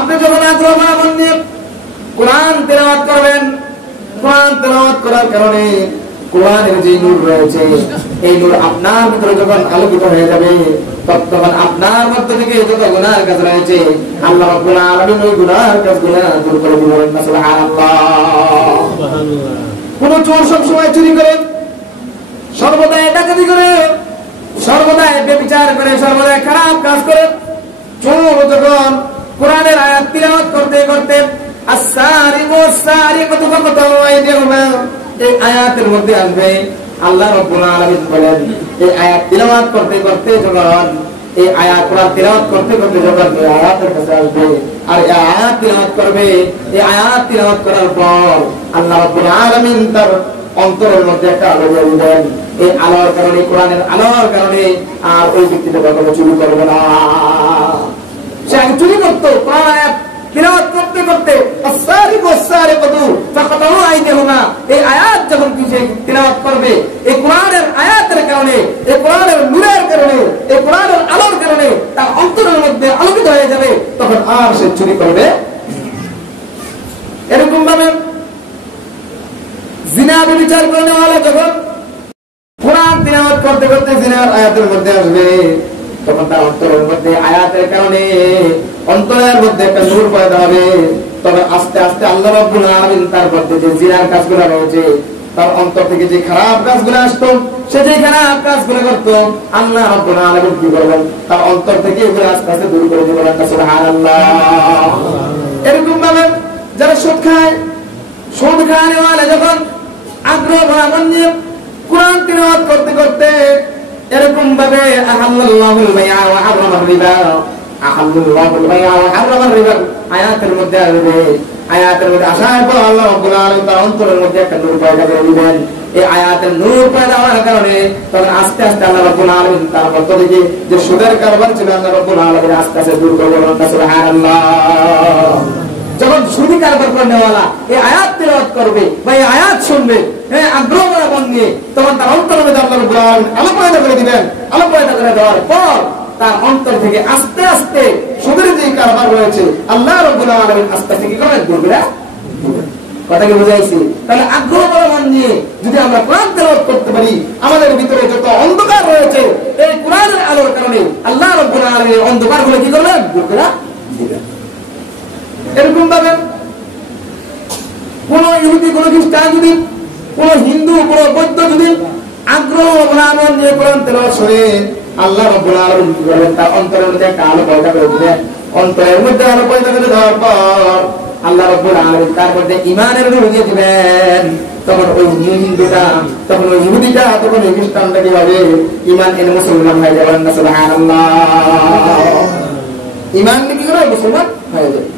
আপনি যখন আগ্রহ মন নিয়ে কোরআন তেলাওয়াত করবেন, কোরআন তেলাওয়াত করার কারণে কোরআনের যে নূর রয়েছে এই নূর আপনার ভিতরে যখন আলোকিত হয়ে যাবে, তখন আপনার মধ্যে থেকে যত গুনাহের কাজ রয়েছে আল্লাহ রাব্বুল আলামিন ওই গুনাহের কাজগুলো দূর করে দিবেন। সুবহানাল্লাহ। কোন চোর সবসময় চুরি করে, সর্বদা ডাকাতি করে, সর্বদা ব্যভিচার করে, সর্বদা খারাপ কাজ করে, চোর যখন কোরআনের আয়াত তিলাওয়াত করতে করতে আস-সারিকু ওয়াস-সারিকাতু ফাকতাউ আইদিয়াহুমা এই আয়াতের মধ্যে আসবে আল্লাহ রাব্বুল আলামিন বলেন এই আয়াত তিলাওয়াত করতে করতে যখন এই আয়াত কোরআন তিলাওয়াত করতে করতে যখন এই আয়াতের কাছে আসবে আর এই আয়াত তিলাওয়াত করবে, এই আয়াত তিলাওয়াত করার পর আল্লাহ রাব্বুল আলামিন তার অন্তরের মধ্যে একটা আলো দিয়ে দিবেন। এই আলোর কারণে, কোরআনের আলোর কারণে আর ওই ব্যক্তিটা কখনো চুরি করবে না। সে আগে চুরি করতো, কোরআন আয়াত তিলাওয়াত করতে করতে আস-সারিকু ওয়াস-সারিকাতু ফাকতাউ আইদিয়াহুমা এই আয়াত যখন সে তিলাওয়াত করবে, এই কোরআনের আয়াতের কারণে, এই কোরআনের নূরের কারণে, এই কোরআনের আলোর কারণে তার অন্তরের মধ্যে আলোকিত হয়ে যাবে, তখন আর সে চুরি করবে। এরকম ভাবে জিনা ব্যভিচার করেওয়ালা যখন কোরআন তিলাওয়াত করতে করতে জিনার আয়াতের মধ্যে আসবে, তখন তার অন্তরের মধ্যে আয়াতের কারণে অন্তরের মধ্যে একটা নূর পয়দা হবে। তবে আস্তে আস্তে আল্লাহ রাব্বুল আলামিন তার মধ্যে যে জিনার কাজগুলো রয়েছে, তার অন্তর থেকে যে খারাপ কাজগুলো আসতো, সে যে খারাপ কাজগুলো করতো, আল্লাহ রাব্বুল আলামিন কি করবেন, তার অন্তর থেকে এগুলো আস্তে আস্তে দূর করে দিবেন। সুবহানাল্লাহ। এরকম ভাবে যারা সুদ খায়, সুদ খাওয়ানেওয়ালা যখন আগ্রহ ভরা নিয়ে কোরআন তিলাওয়াত করতে করতে এরকম ভাবে আহাল্লাল্লাহুল বাইআ ওয়া হারামার রিবা, আহাল্লাল্লাহুল বাইআ ওয়া হারামার রিবা আয়াতের মধ্যে আসবে। আয়াতের মধ্যে আসার পর আল্লাহ রাব্বুল আলামিন তার অন্তরের মধ্যে একটা নূর পয়দা করে দিবেন। এই আয়াতের নূর পয়দা হওয়ার কারণে তখন আস্তে আস্তে আল্লাহ রাব্বুল আলামিন তার মধ্য থেকে যে সুদের কারবার ছিল আল্লাহ রাব্বুল আলামিন আস্তে আস্তে দূর করবেন। সুবহানাল্লাহ। যখন সুদি কারবার করনেওয়ালা এই আয়াত তিলাওয়াত করবে বা এই আয়াত শুনবে, হ্যাঁ, আগ্রহ মন নিয়ে, তখন তার অন্তরের মধ্যে আল্লাহ রাব্বুল আলামিন আলো পয়দা করে দিবেন। আলো পয়দা করে দেওয়ার পর তার অন্তর থেকে আস্তে আস্তে সুদের যে কারবার রয়েছে আল্লাহ রাব্বুল আলামিন আস্তে আস্তে কি করবেন, দূর করে দিবেন। কথা কি বুঝাইছি? তাহলে আগ্রহ মন নিয়ে যদি আমরা কোরআন তিলাওয়াত করতে পারি, আমাদের ভিতরে যত অন্ধকার রয়েছে এই কোরআনের আলোর কারণে আল্লাহ রাব্বুল আলামিন অন্ধকারগুলো কি করবেন, দূর করে দিবেন। এরকম ভাবে কোন ইহুদি, কোন খ্রিস্টান যদি, কোন হিন্দু, কোন বৌদ্ধ যদি আগ্রহ মন নিয়ে কোরআন তেলাওয়াত শুনে, আল্লাহ রাব্বুল আলামিন কি করবেন, তার অন্তরের মধ্যে একটা আলো পয়দা করে দিবেন। অন্তরের মধ্যে আলো পয়দা করে দেওয়ার পর আল্লাহ রাব্বুল আলামিন তার মধ্যে ঈমানের নূর দিয়ে দিবেন। তখন ওই হিন্দুটা, তখন ওই ইহুদিটা, তখন ওই খ্রিস্টানটা কি হবে, ঈমান এনে মুসলমান হয়ে যাবেন। সুবহানাল্লাহ। ঈমান কি করে মুসলমান হয়ে যাবে।